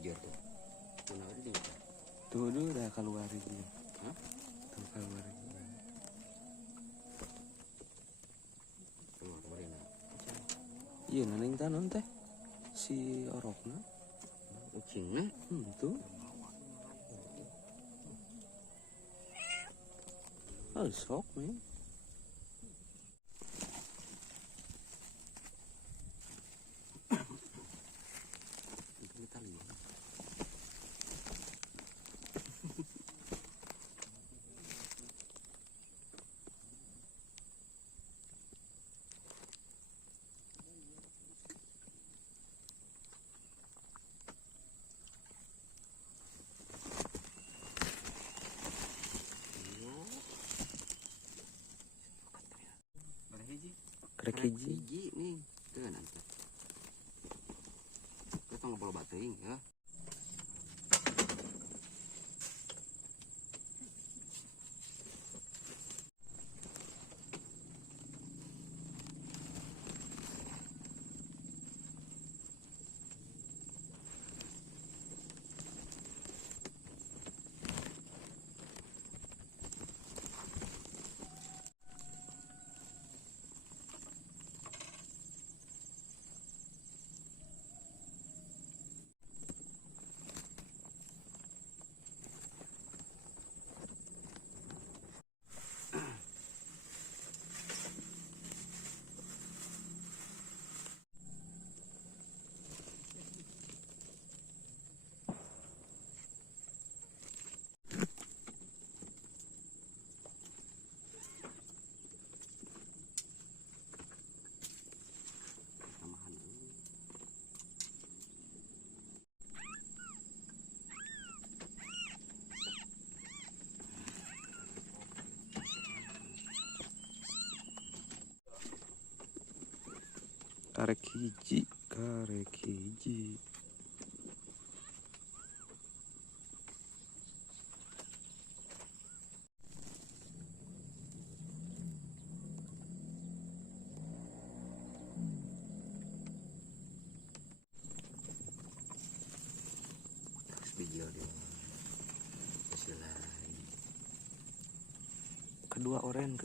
jujur tuh. Tuh di mana? Tuh udah keluar dia. Hah? Tuh keluar dia. Keluar ini. Iya naning tanon teh si orokna. Kucingnya? Tuh. Oh sok nih. Krek hiji nih tuh nanti kita ngobrol bateing ya. karek hiji. Video dia hasil lain Kedua oren.